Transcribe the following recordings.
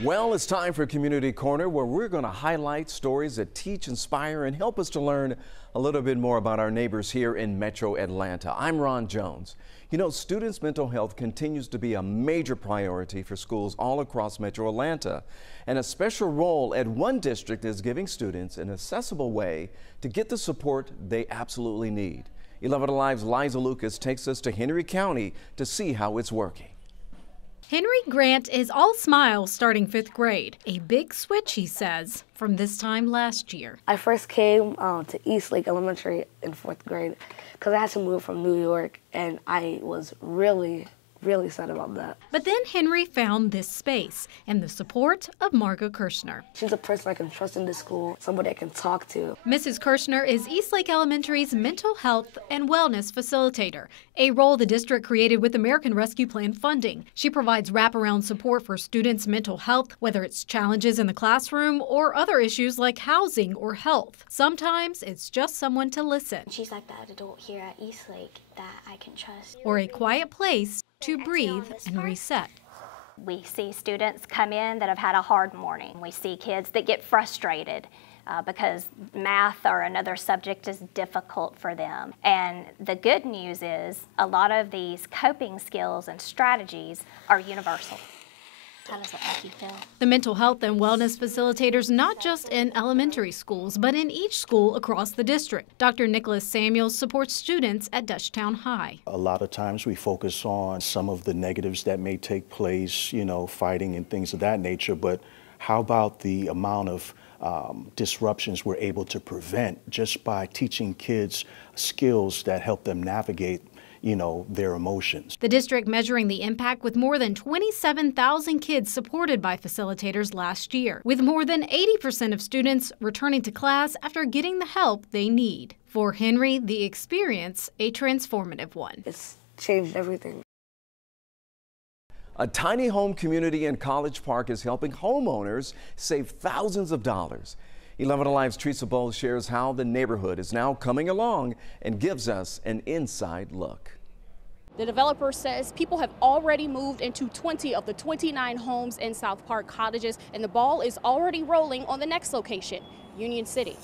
Well, it's time for Community Corner, where we're going to highlight stories that teach, inspire, and help us to learn a little bit more about our neighbors here in Metro Atlanta. I'm Ron Jones. You know, students' mental health continues to be a major priority for schools all across Metro Atlanta. And a special role at one district is giving students an accessible way to get the support they absolutely need. 11 Alive's Liza Lucas takes us to Henry County to see how it's working. Henry Grant is all smiles starting 5th grade. A big switch, he says, from this time last year. I first came to Eastlake Elementary in 4th grade because I had to move from New York, and I was really sad about that. But then Henry found this space and the support of Marga Kirshner. She's a person I can trust in the school, somebody I can talk to. Mrs. Kirshner is Eastlake Elementary's mental health and wellness facilitator, a role the district created with American Rescue Plan funding. She provides wraparound support for students' mental health, whether it's challenges in the classroom or other issues like housing or health. Sometimes it's just someone to listen. She's like that adult here at Eastlake that I can trust. Or a quiet place to breathe and reset. We see students come in that have had a hard morning. We see kids that get frustrated because math or another subject is difficult for them. And the good news is a lot of these coping skills and strategies are universal. How does it make you feel? The mental health and wellness facilitators not just in elementary schools, but in each school across the district. Dr. Nicholas Samuels supports students at Dutchtown High. A lot of times we focus on some of the negatives that may take place, you know, fighting and things of that nature, but how about the amount of disruptions we're able to prevent just by teaching kids skills that help them navigate their emotions. The district measuring the impact with more than 27,000 kids supported by facilitators last year, with more than 80% of students returning to class after getting the help they need. For Henry, the experience a transformative one. It's changed everything. A tiny home community in College Park is helping homeowners save thousands of dollars. 11 Alive's Teresa Bowles shares how the neighborhood is now coming along and gives us an inside look. The developer says people have already moved into 20 of the 29 homes in South Park Cottages, and the ball is already rolling on the next location, Union City.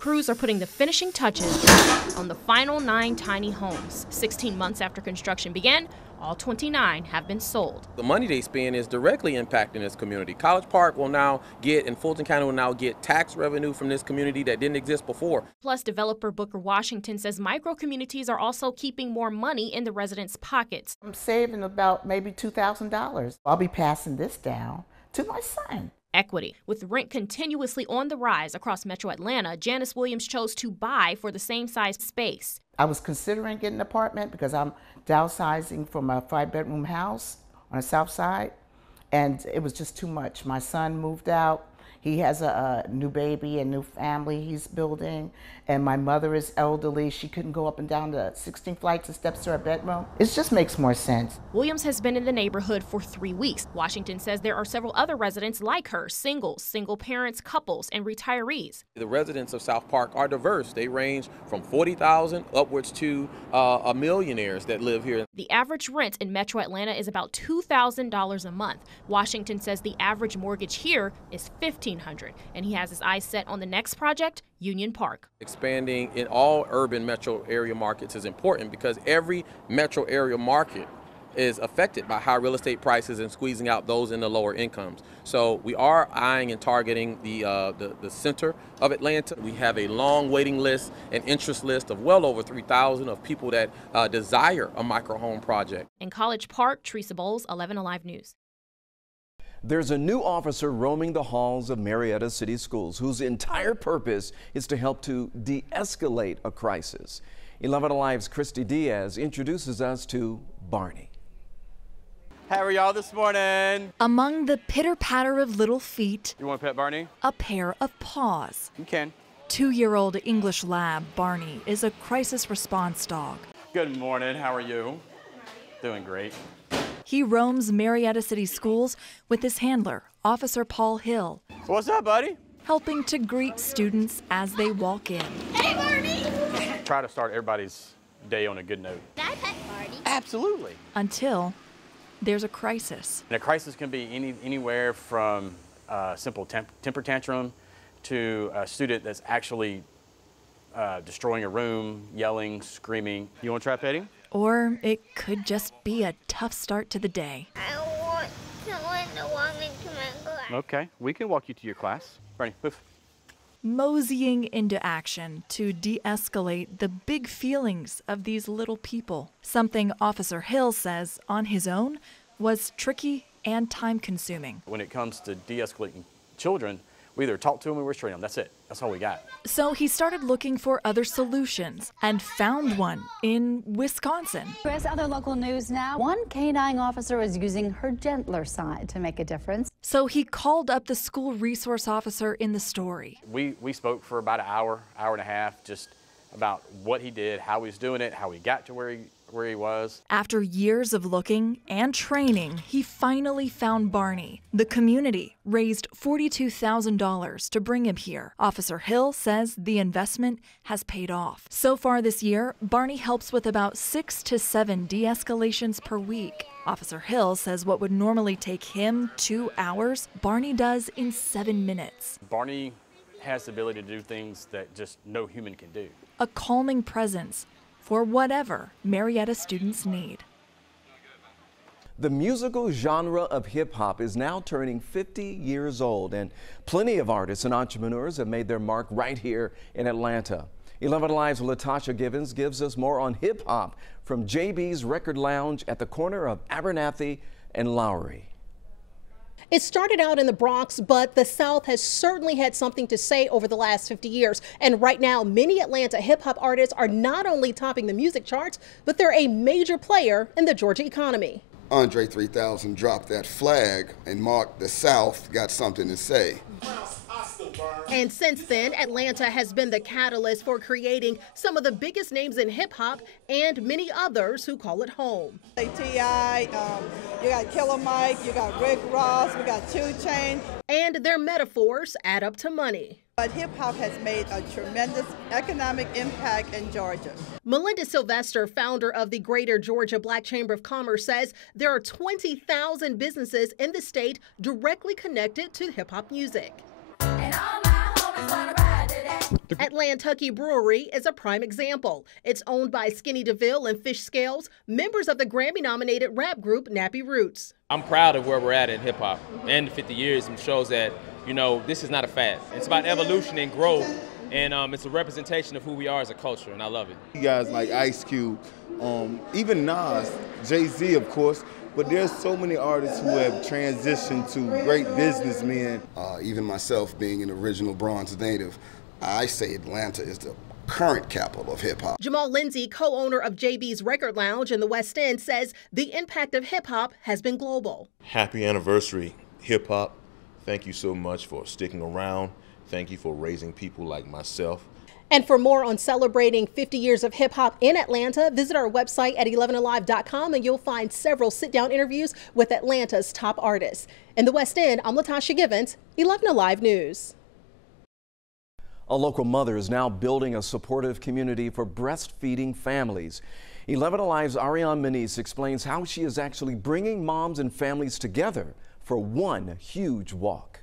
Crews are putting the finishing touches on the final 9 tiny homes. 16 months after construction began, all 29 have been sold. The money they spend is directly impacting this community. College Park will now get, and Fulton County will now get tax revenue from this community that didn't exist before. Plus, developer Booker Washington says micro-communities are also keeping more money in the residents' pockets. I'm saving about maybe $2,000. I'll be passing this down to my son. Equity. With rent continuously on the rise across Metro Atlanta, Janice Williams chose to buy for the same size space. I was considering getting an apartment because I'm downsizing from a 5-bedroom house on the south side, and it was just too much. My son moved out. He has a new baby, a new family he's building, and my mother is elderly. She couldn't go up and down the 16 flights of steps to her bedroom. It just makes more sense. Williams has been in the neighborhood for 3 weeks. Washington says there are several other residents like her, singles, single parents, couples, and retirees. The residents of South Park are diverse. They range from 40,000 upwards to millionaires that live here. The average rent in Metro Atlanta is about $2,000 a month. Washington says the average mortgage here is $1,500, and he has his eyes set on the next project, Union Park. Expanding in all urban metro area markets is important because every metro area market is affected by high real estate prices and squeezing out those in the lower incomes. So we are eyeing and targeting the center of Atlanta. We have a long waiting list and interest list of well over 3,000 of people that desire a micro home project. In College Park, Teresa Bowles, 11 Alive News. There's a new officer roaming the halls of Marietta City Schools whose entire purpose is to help to de-escalate a crisis. 11 Alive's Christy Diaz introduces us to Barney. How are y'all this morning? Among the pitter-patter of little feet, You want to pet Barney? a pair of paws. You can. 2-year-old English lab Barney is a crisis response dog. Good morning. How are you? Doing great. He roams Marietta City Schools with his handler, Officer Paul Hill. What's up, buddy? Helping to greet students as they walk in. Hey, Barney! Try to start everybody's day on a good note. Can I pet Barney? Absolutely. Until there's a crisis. And a crisis can be anywhere from a simple temper tantrum to a student that's actually destroying a room, yelling, screaming. You want to try petting? Or it could just be a tough start to the day. I want someone to walk me to my class. Okay, we can walk you to your class. Bernie, move. Moseying into action to de-escalate the big feelings of these little people. Something Officer Hill says on his own was tricky and time-consuming. When it comes to de-escalating children, we either talk to them or we restrain them. That's it. That's all we got. So he started looking for other solutions and found one in Wisconsin. As other local news now, one canine officer is using her gentler side to make a difference. So he called up the school resource officer in the story. We spoke for about an hour and a half, just about what he did, how he was doing it, how he got to where he was. After years of looking and training, he finally found Barney. The community raised $42,000 to bring him here. Officer Hill says the investment has paid off. So far this year, Barney helps with about 6 to 7 de-escalations per week. Officer Hill says what would normally take him 2 hours, Barney does in 7 minutes. Barney has the ability to do things that just no human can do. A calming presence for whatever Marietta students need. The musical genre of hip-hop is now turning 50 years old, and plenty of artists and entrepreneurs have made their mark right here in Atlanta. 11 Alive's Latasha Givens gives us more on hip-hop from JB's Record Lounge at the corner of Abernathy and Lowry. It started out in the Bronx, but the South has certainly had something to say over the last 50 years. And right now, many Atlanta hip-hop artists are not only topping the music charts, but they're a major player in the Georgia economy. Andre 3000 dropped that flag and marked the South got something to say. And since then, Atlanta has been the catalyst for creating some of the biggest names in hip-hop and many others who call it home. T.I., you got Killer Mike, you got Rick Ross, we got 2 Chainz. And their metaphors add up to money. But hip-hop has made a tremendous economic impact in Georgia. Melinda Sylvester, founder of the Greater Georgia Black Chamber of Commerce, says there are 20,000 businesses in the state directly connected to hip-hop music. Atlantucky Brewery is a prime example. It's owned by Skinny DeVille and Fish Scales, members of the Grammy-nominated rap group Nappy Roots. I'm proud of where we're at in hip-hop and 50 years and shows that, you know, this is not a fad. It's about evolution and growth, and it's a representation of who we are as a culture, and I love it. You guys like Ice Cube, even Nas, Jay-Z, of course, but there's so many artists who have transitioned to great businessmen. Even myself being an original Bronx native, I say Atlanta is the current capital of hip-hop. Jamal Lindsay, co-owner of JB's Record Lounge in the West End, says the impact of hip-hop has been global. Happy anniversary, hip-hop. Thank you so much for sticking around. Thank you for raising people like myself. And for more on celebrating 50 years of hip-hop in Atlanta, visit our website at 11alive.com and you'll find several sit-down interviews with Atlanta's top artists. In the West End, I'm Latasha Givens, 11 Alive News. A local mother is now building a supportive community for breastfeeding families. 11 Alive's Ariane Manise explains how she is actually bringing moms and families together for one huge walk.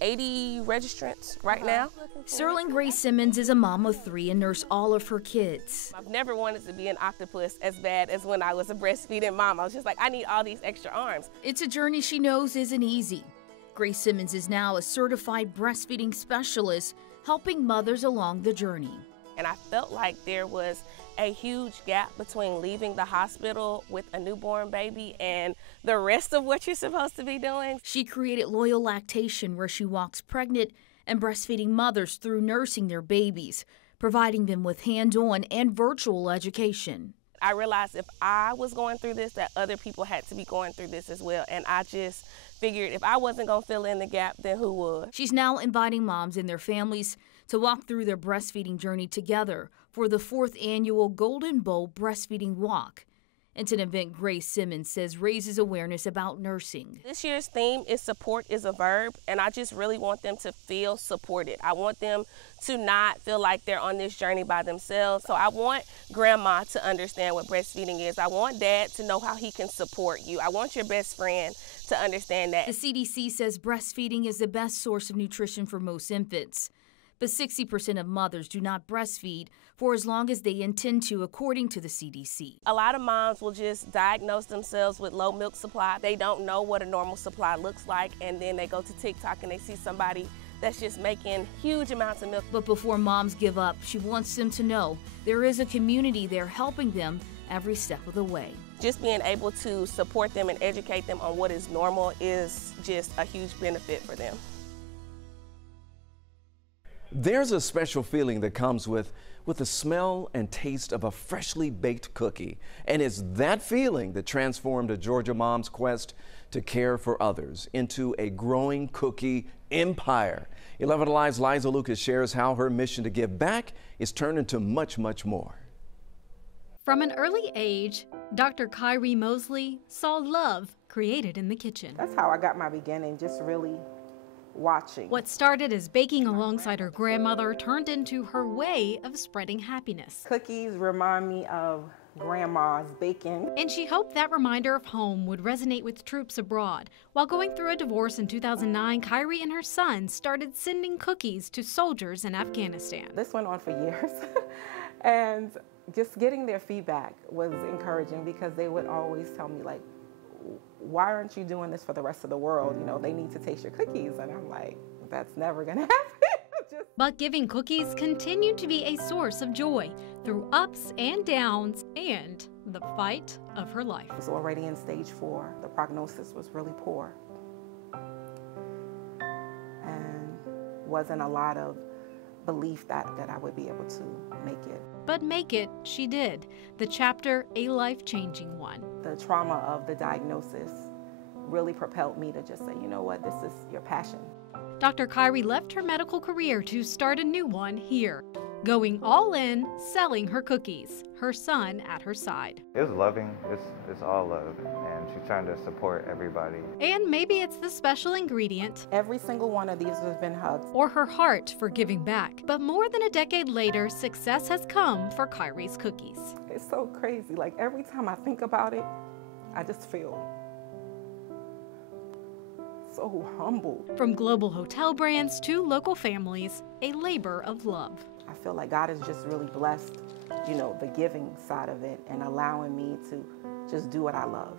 80 registrants right now. Sterling Grace Simmons is a mom of 3 and nursed all of her kids. I've never wanted to be an octopus as bad as when I was a breastfeeding mom. I was just like, I need all these extra arms. It's a journey she knows isn't easy. Grace Simmons is now a certified breastfeeding specialist, helping mothers along the journey. And I felt like there was a huge gap between leaving the hospital with a newborn baby and the rest of what you're supposed to be doing. She created Loyal Lactation, where she walks pregnant and breastfeeding mothers through nursing their babies, providing them with hands-on and virtual education. I realized if I was going through this, that other people had to be going through this as well. And I just figured if I wasn't going to fill in the gap, then who would? She's now inviting moms and their families to walk through their breastfeeding journey together for the 4th annual Golden Bowl Breastfeeding Walk. It's an event Grace Simmons says raises awareness about nursing. This year's theme is support is a verb, and I just really want them to feel supported. I want them to not feel like they're on this journey by themselves. So I want grandma to understand what breastfeeding is. I want dad to know how he can support you. I want your best friend to understand that. The CDC says breastfeeding is the best source of nutrition for most infants. But 60% of mothers do not breastfeed for as long as they intend to, according to the CDC. A lot of moms will just diagnose themselves with low milk supply. They don't know what a normal supply looks like, and then they go to TikTok and they see somebody that's just making huge amounts of milk. But before moms give up, she wants them to know there is a community there helping them every step of the way. Just being able to support them and educate them on what is normal is just a huge benefit for them. There's a special feeling that comes with the smell and taste of a freshly baked cookie. And it's that feeling that transformed a Georgia mom's quest to care for others into a growing cookie empire. 11 Alive's Liza Lucas shares how her mission to give back is turned into much, much more. From an early age, Dr. Kyrie Mosley saw love created in the kitchen. That's how I got my beginning, just really watching. What started as baking alongside her grandmother turned into her way of spreading happiness. Cookies remind me of grandma's baking. And she hoped that reminder of home would resonate with troops abroad. While going through a divorce in 2009, Kyrie and her son started sending cookies to soldiers in Afghanistan. This went on for years. And just getting their feedback was encouraging because they would always tell me, like, why aren't you doing this for the rest of the world? You know, they need to taste your cookies. And I'm like, that's never gonna happen. But giving cookies continued to be a source of joy through ups and downs and the fight of her life. I was already in stage 4. The prognosis was really poor. And wasn't a lot of belief that I would be able to make it. But make it, she did. The chapter, a life-changing one. The trauma of the diagnosis really propelled me to just say, you know what, this is your passion. Dr. Kyrie left her medical career to start a new one here, going all in, selling her cookies, her son at her side. It was loving, it's all love, and she's trying to support everybody. And maybe it's the special ingredient. Every single one of these has been hugs. Or her heart for giving back. But more than a decade later, success has come for Kyrie's cookies. It's so crazy, like every time I think about it, I just feel so humbled. From global hotel brands to local families, a labor of love. I feel like God has just really blessed, you know, the giving side of it and allowing me to just do what I love.